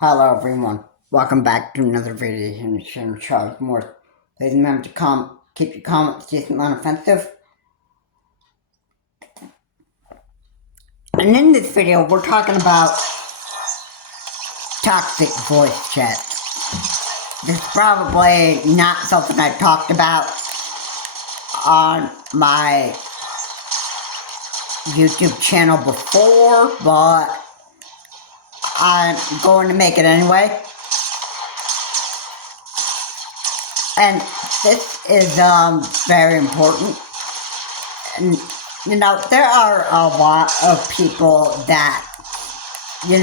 Hello everyone, welcome back to another video here on the channel Charles Morse. Please remember to keep your comments just non-offensive. And in this video, we're talking about toxic voice chat. This is probably not something I talked about on my YouTube channel before, but I'm going to make it anyway. And this is very important. And, there are a lot of people that, they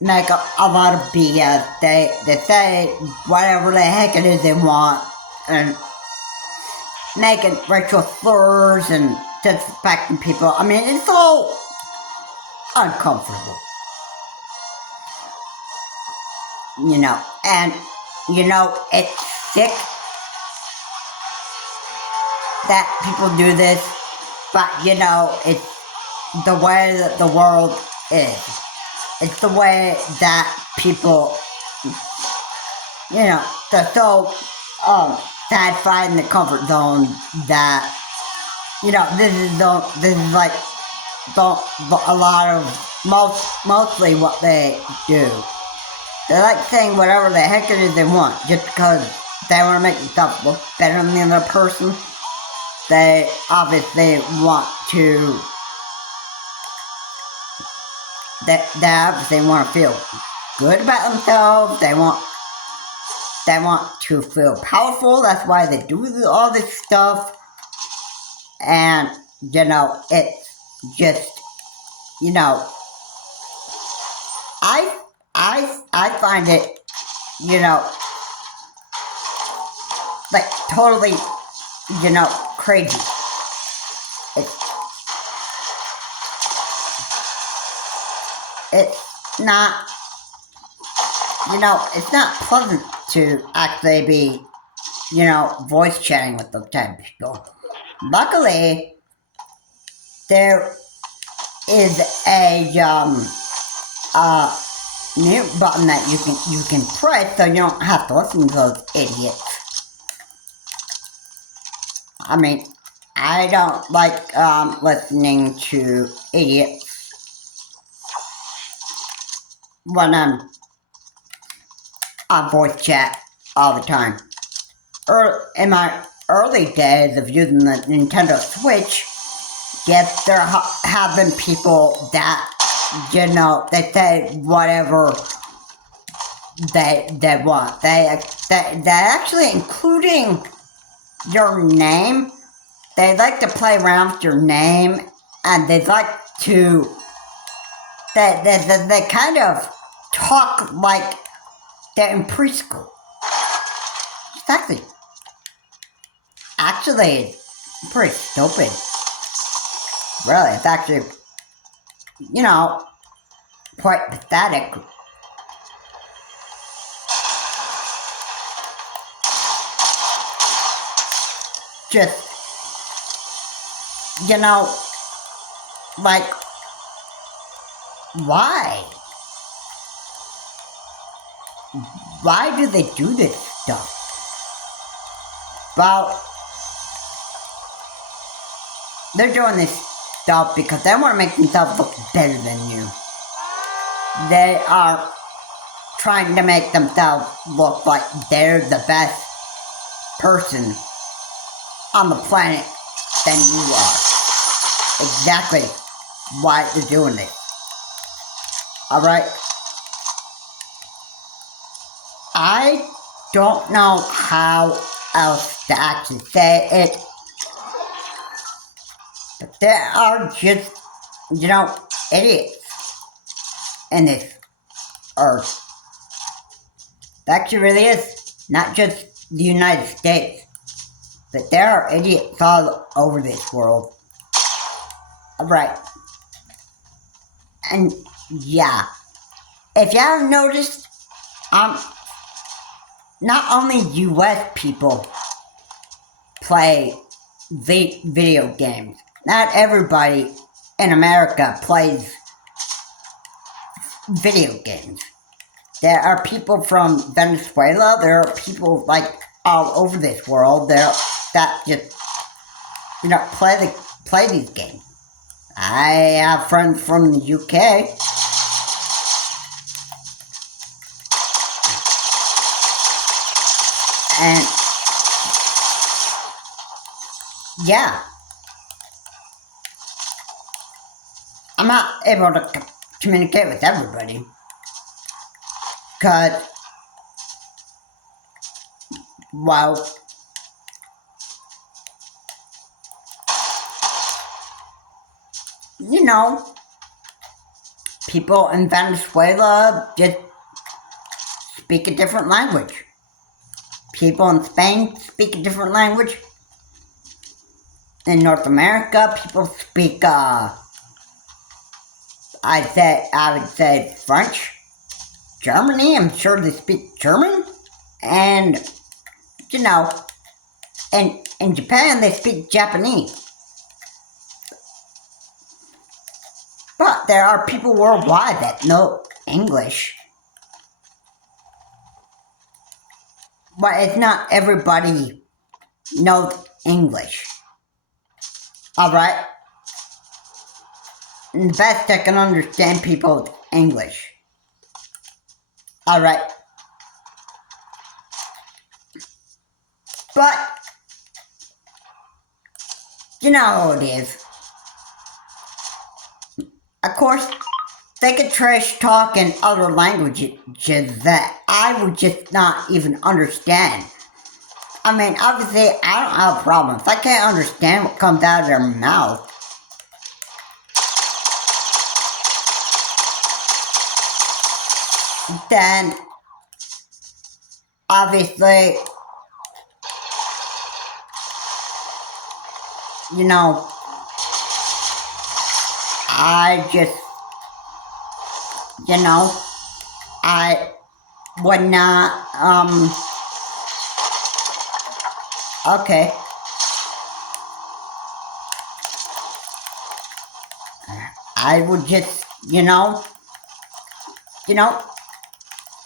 make a lot of BS. They say whatever the heck it is they want, and making racial slurs and disrespecting people. I mean, it's all uncomfortable. And it's sick that people do this, but it's the way that the world is. It's the way that people, they're so satisfied in the comfort zone that, this is like a lot of, mostly what they do. They like saying whatever the heck it is they want, just because they want to make themselves look better than the other person. They obviously want to, they obviously want to feel good about themselves. They want to feel powerful. That's why they do all this stuff. And, it's just, I find it, like totally, crazy. It's not, it's not pleasant to actually be, voice chatting with those type of people. Luckily, there is a mute button that you can press, so you don't have to listen to those idiots. I mean, I don't like listening to idiots when I'm on voice chat all the time. In my early days of using the Nintendo Switch, yes, there have been people that, they say whatever they want. They actually, including your name, they like to play around with your name, and they like to, they kind of talk like they're in preschool. It's actually pretty stupid. Really, it's actually, quite pathetic. Just, like, why? Why do they do this stuff? Well, they're doing this stuff because they want to make themselves look better than you. They are trying to make themselves look like they're the best person on the planet than you are. Exactly why they're doing it. Alright? I don't know how else to actually say it, but there are just, idiots in this earth. It actually really is, not just the United States, but there are idiots all over this world. Alright. And yeah, if you haven't noticed, not only US people play video games. Not everybody in America plays video games. There are people from Venezuela, there are people like all over this world there that just, play these games. I have friends from the UK. And yeah, I'm not able to communicate with everybody. Because, well, people in Venezuela just speak a different language. People in Spain speak a different language. In North America, people speak, I would say French. Germany, I'm sure they speak German. And, in Japan, they speak Japanese. But there are people worldwide that know English. But it's not everybody knows English. Alright? The best I can understand people is English. Alright. But, you know how it is. Of course, they could trash talk in other languages that I would just not even understand. I mean, obviously, I don't have a problem. If I can't understand what comes out of their mouth, then, obviously, I just, I would not, okay. I would just,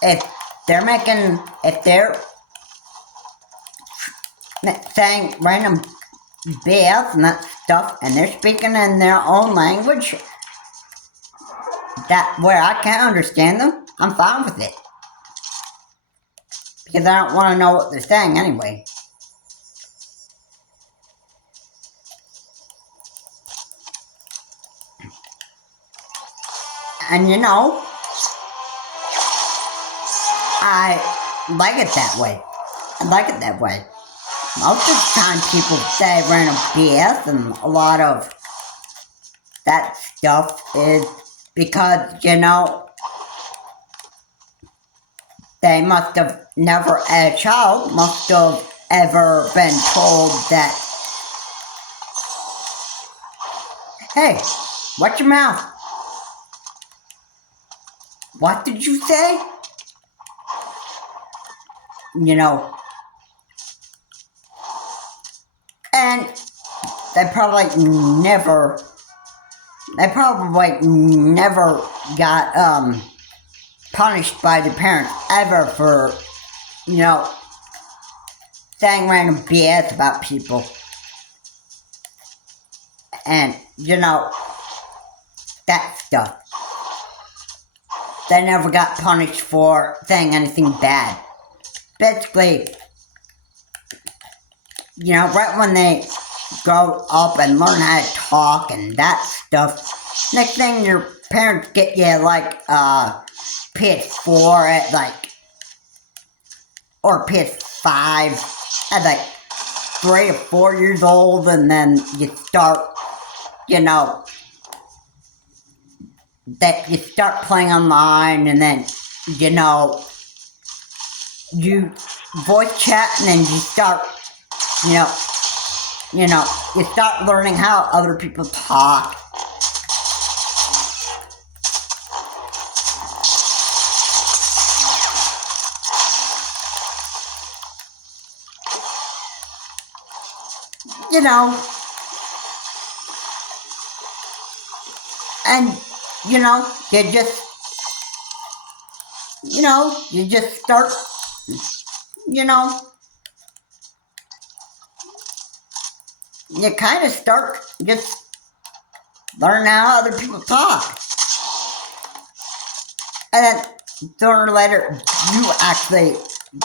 if they're saying random BS and that stuff, and they're speaking in their own language, that where I can't understand them, I'm fine with it. Because I don't want to know what they're saying anyway. And I like it that way. Most of the time people say random BS, and a lot of that stuff is because, they must have never, as a child, must have ever been told that, hey, watch your mouth. What did you say? And they probably never got punished by the parents ever for, saying random BS about people. And, that stuff. They never got punished for saying anything bad. Basically, right when they grow up and learn how to talk and that stuff, next thing your parents get you like PS4 at or PS5 at 3 or 4 years old, and then you start, that you start playing online, and then, you voice chat, and then you start, you start learning how other people talk. And, you just you just start, you know, you kind of start just learning how other people talk. And then sooner or later, you actually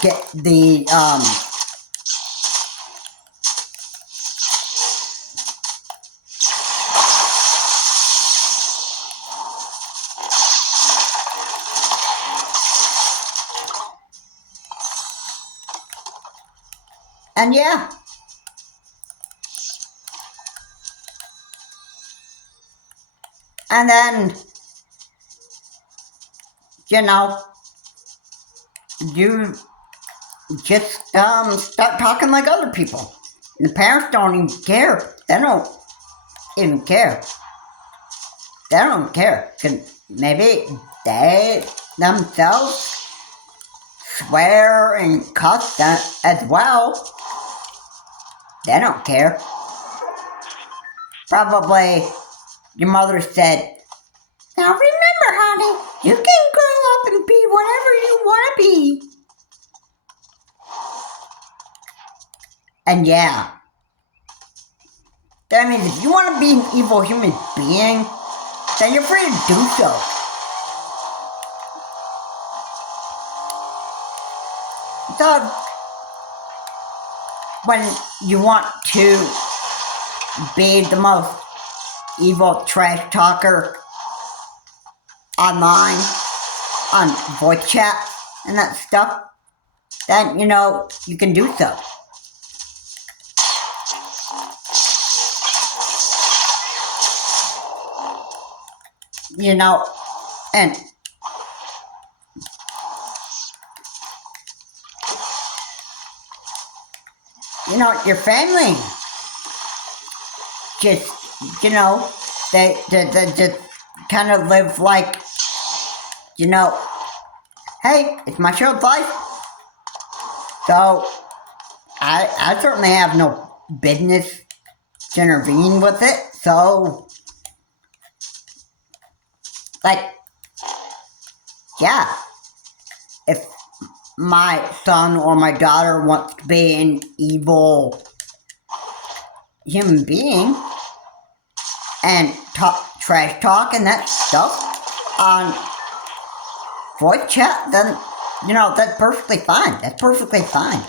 get the, and yeah. And then, you just start talking like other people. And the parents don't even care. They don't even care. They don't care. 'Cause maybe they themselves swear and cuss as well. They don't care. Probably your mother said, "Now remember, honey, you can grow up and be whatever you want to be." And yeah. That means if you want to be an evil human being, then you're free to do so. So, when you want to be the most evil trash talker online, on voice chat and that stuff, then, you can do so. And your family just, they just kind of live like, hey, it's my child's life. So, I certainly have no business to intervene with it. So, yeah, if my son or my daughter wants to be an evil human being and trash talk and that stuff on voice chat, then, that's perfectly fine. That's perfectly fine.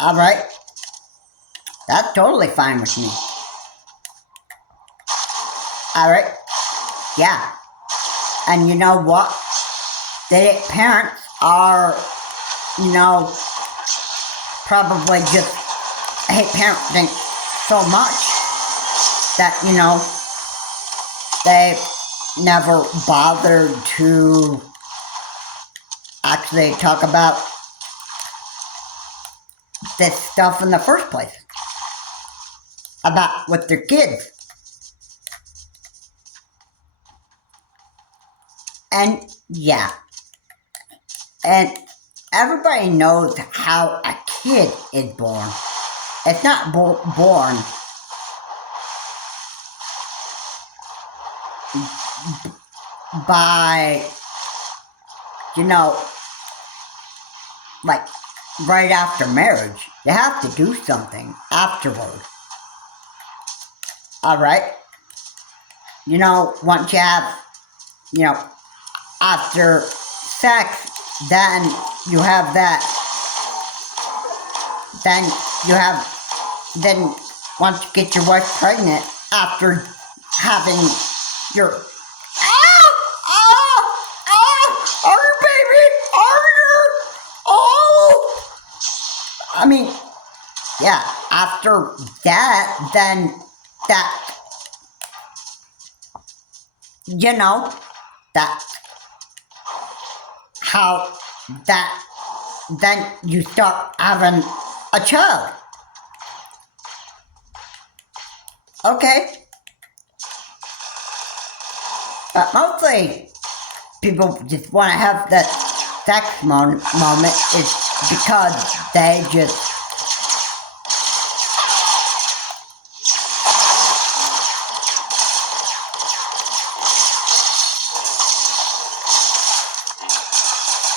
Alright. That's totally fine with me. Alright. Yeah. And you know what? The parents are, probably just hate parenting so much that, they never bothered to actually talk about this stuff in the first place. About with their kids. And yeah. And everybody knows how a kid is born. It's not born by, like right after marriage. You have to do something afterward. Alright? Once you have, after sex, then you have that. Then once you get your wife pregnant, after having your I mean, yeah, after that, then that, that, how that, then you start having a child. Okay. But mostly, people just want to have that sex moment is because they just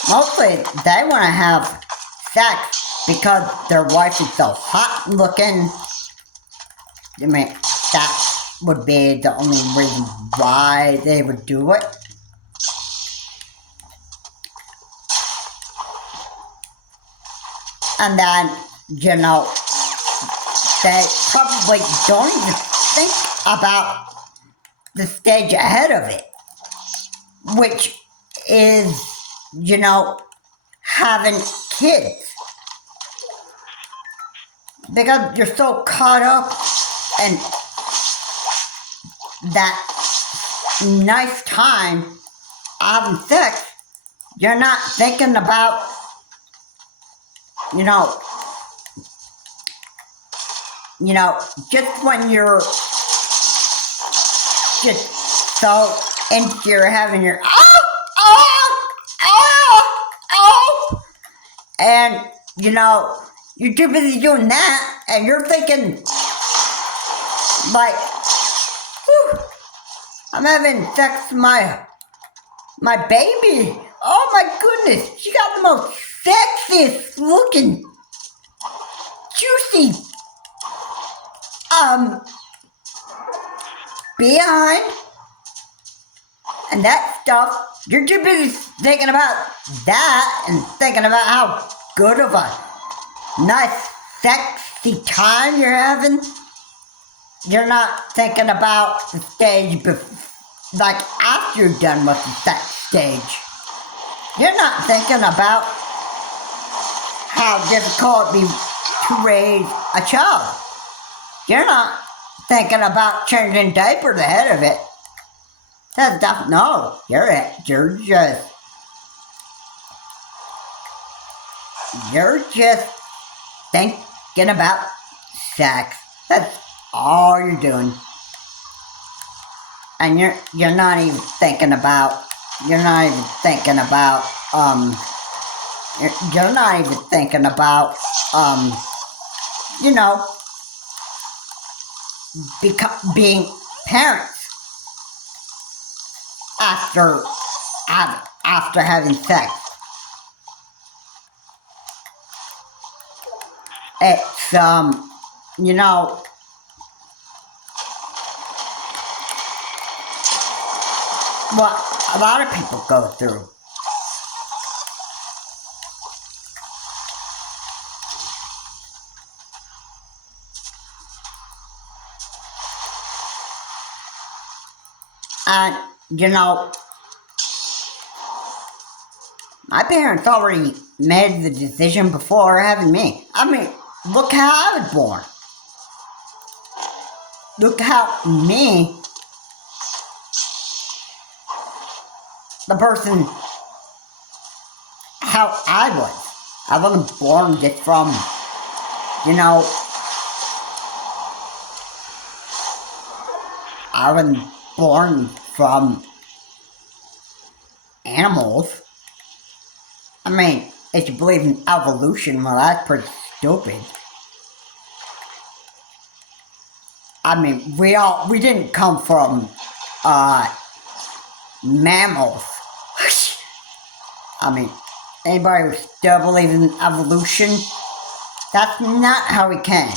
Mostly, they want to have sex because their wife is so hot looking. I mean, that would be the only reason why they would do it. And then, you know, they probably don't even think about the stage ahead of it, which is, you know, having kids. Because you're so caught up in that nice time having sex, you're not thinking about, you know, just when you're just so into your having your and you know, you're too busy doing that and you're thinking like, whew, I'm having sex with my baby. Oh my goodness, she got the most sexiest looking juicy behind and that stuff. You're too busy thinking about that and thinking about how good of a nice sexy time you're having. You're not thinking about the stage like after you're done with the sex stage. You're not thinking about how difficult it be to raise a child. You're not thinking about changing diapers ahead of it. That's stuff. No, you're just thinking about sex. That's all you're doing. And you're not even thinking about you know, being parents after having sex. It's you know, what a lot of people go through. And, you know, my parents already made the decision before having me. I mean, look how I was born. Look how me, the person, how I was. I wasn't born just from, you know, I wasn't born from animals. I mean, if you believe in evolution, well, that's pretty stupid. I mean, we didn't come from, mammals. I mean, anybody who still believes in evolution, that's not how we came.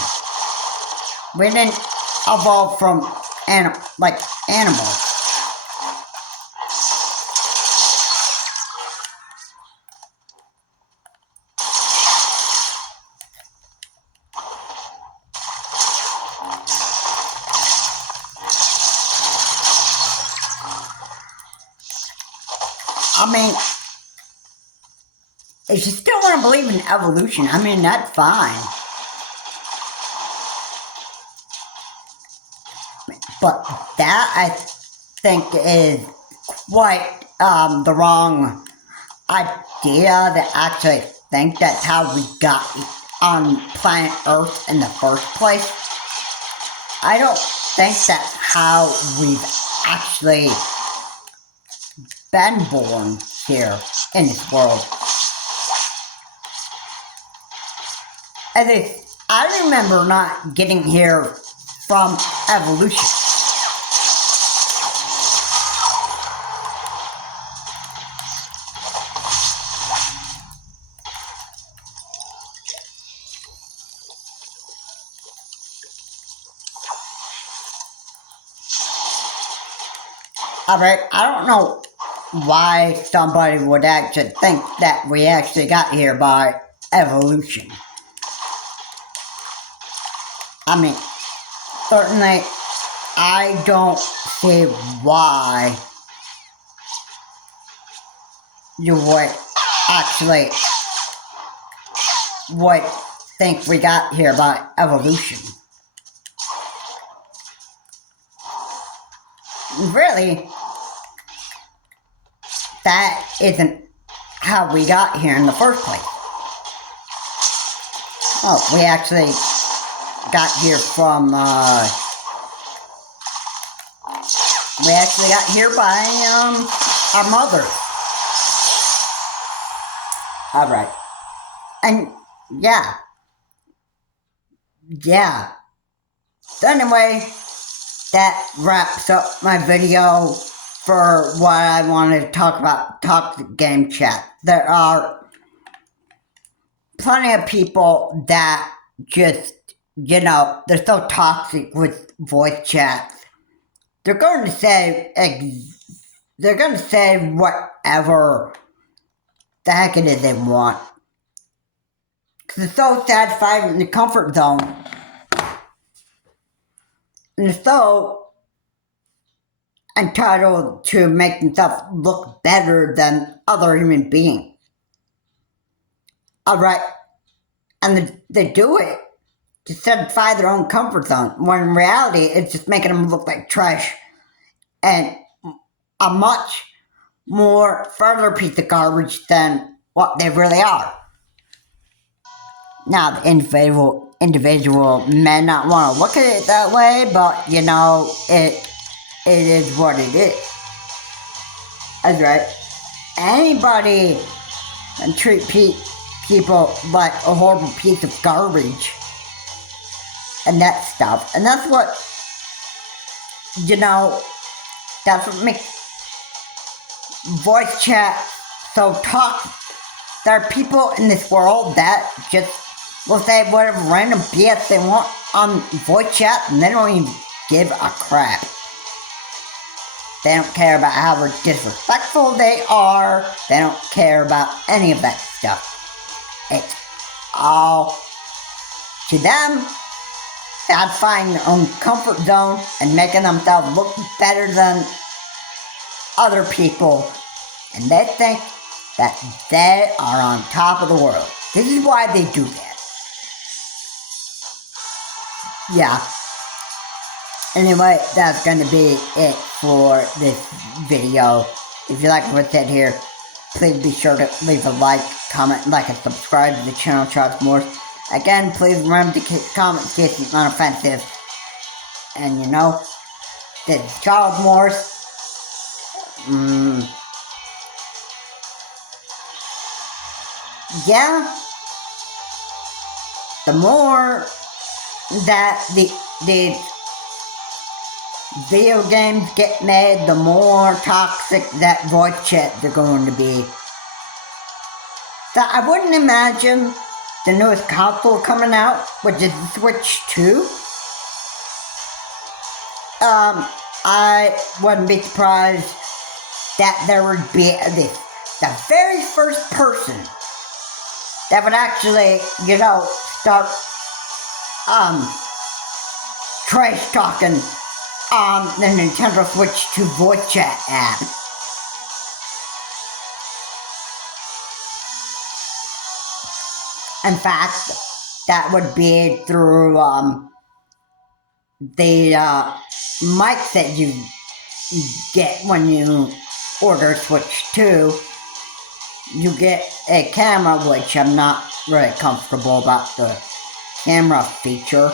We didn't evolve from animals. I mean, if you still want to believe in evolution, I mean, that's fine. But that, I think, is quite the wrong idea to actually think that's how we got on planet Earth in the first place. I don't think that's how we've actually been born here in this world. At least, I remember not getting here from evolution. Alright, I don't know why somebody would actually think that we actually got here by evolution. I mean, certainly, I don't see why you would actually think we got here by evolution. Really, that isn't how we got here in the first place. Oh, we actually got here from, we actually got here by, our mother. Alright. And, yeah. So anyway, that wraps up my video for what I wanted to talk about toxic game chat. There are plenty of people that just, they're so toxic with voice chats. They're going to say whatever the heck it is they want. Because it's so satisfying in the comfort zone. And they're so entitled to make themselves look better than other human beings. Alright. And they do it to satisfy their own comfort zone, when in reality it's just making them look like trash and a much more further piece of garbage than what they really are. Now, the individual may not want to look at it that way, but it is what it is. That's right. Anybody can treat people like a horrible piece of garbage and that stuff. And that's what, that's what makes voice chat so toxic. There are people in this world that just will say whatever random BS they want on voice chat, and they don't even give a crap. They don't care about how disrespectful they are. They don't care about any of that stuff. It's all to them satisfying their own comfort zone and making themselves look better than other people, and they think that they are on top of the world. This is why they do that. Yeah. Anyway, that's going to be it for this video. If you like what I said here, please be sure to leave a like, comment, and subscribe to the channel, Charles Morse. Again, please remember to comment in case it's not offensive. And this is Charles Morse. Yeah. The more that the video games get made, the more toxic that voice chats are going to be. So I wouldn't imagine the newest console coming out, which is the Switch 2. I wouldn't be surprised that there would be the very first person that would actually, start trash talking on the Nintendo Switch 2 voice chat app. In fact, that would be through the mic that you get when you order Switch 2. You get a camera, which I'm not really comfortable about the camera feature,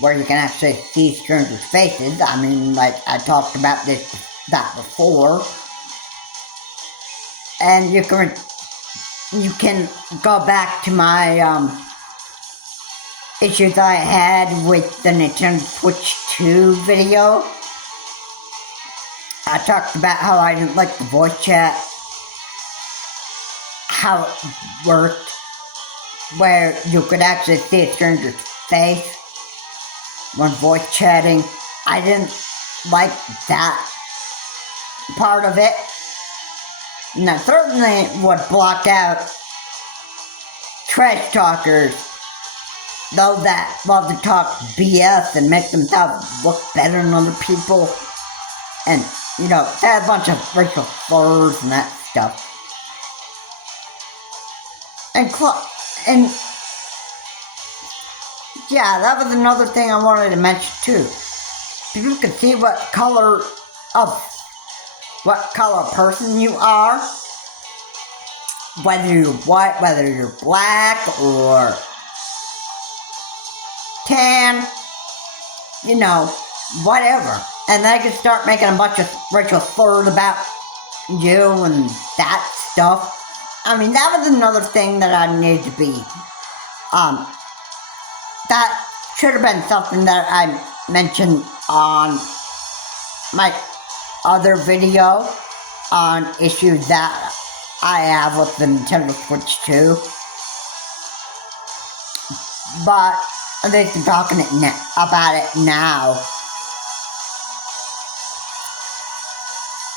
where you can actually see strangers' faces. I mean, I talked about that before. And you can go back to my issues I had with the Nintendo Switch 2 video. I talked about how I didn't like the voice chat, how it worked, where you could actually see a stranger's face when voice chatting. I didn't like that part of it. And that certainly would block out trash talkers, those that love to talk BS and make themselves look better than other people. And, you know, they have a bunch of racial slurs and that stuff. And yeah, that was another thing I wanted to mention too. People can see what color person you are. Whether you're white, whether you're black, or tan, you know, whatever. And they can start making a bunch of racial slurs about you and that stuff. I mean, that was another thing that I needed to be, that should have been something that I mentioned on my other video on issues that I have with the Nintendo Switch 2. But at least I'm talking about it now.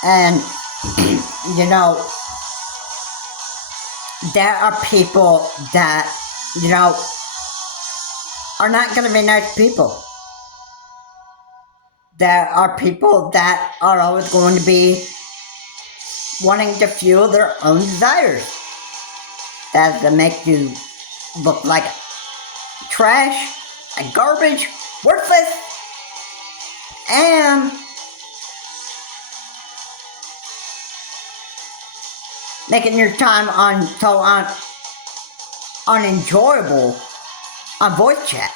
And, you know, there are people that, you know, are not going to be nice people. There are people that are always going to be wanting to fuel their own desires. That make you look like trash and garbage, worthless, and making your time unenjoyable on voice chat.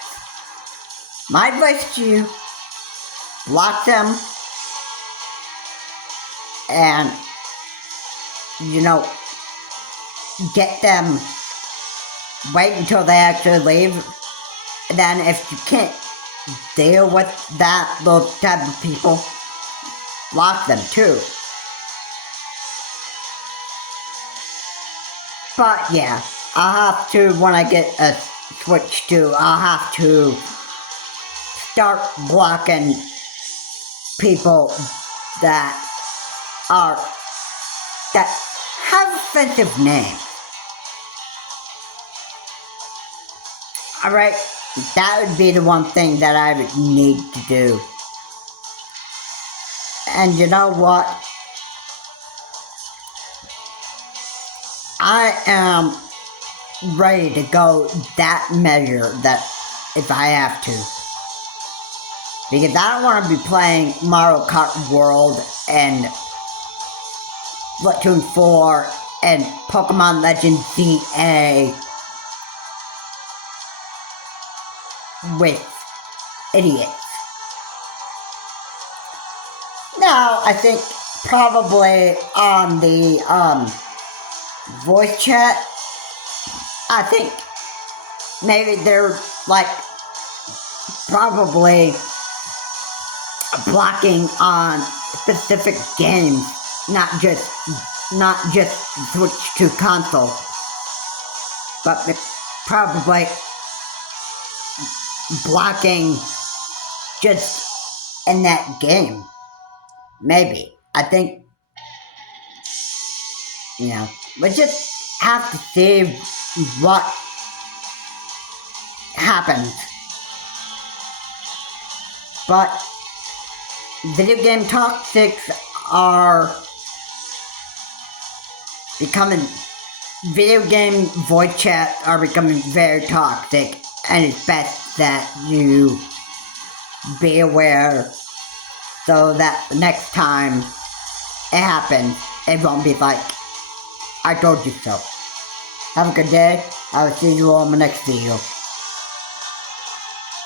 My advice to you, block them, and, you know, get them, wait until they actually leave. And then if you can't deal with those type of people, block them too. But yeah, I'll have to, when I get a Switch 2, I'll have to start blocking people that have offensive names. Alright, that would be the one thing that I would need to do. And you know what? I am ready to go that measure that if I have to. Because I don't want to be playing Mario Kart World and Splatoon 4 and Pokemon Legends ZA with idiots. Now, I think probably on the voice chat, I think maybe they're like probably blocking on specific games, not just Switch to console, but probably blocking just in that game. Maybe. I think, you know, we just have to see what happens. But video game toxics are becoming, video game voice chat are becoming very toxic, and it's best that you be aware so that the next time it happens, it won't be like, I told you so. Have a good day. I will see you all in my next video.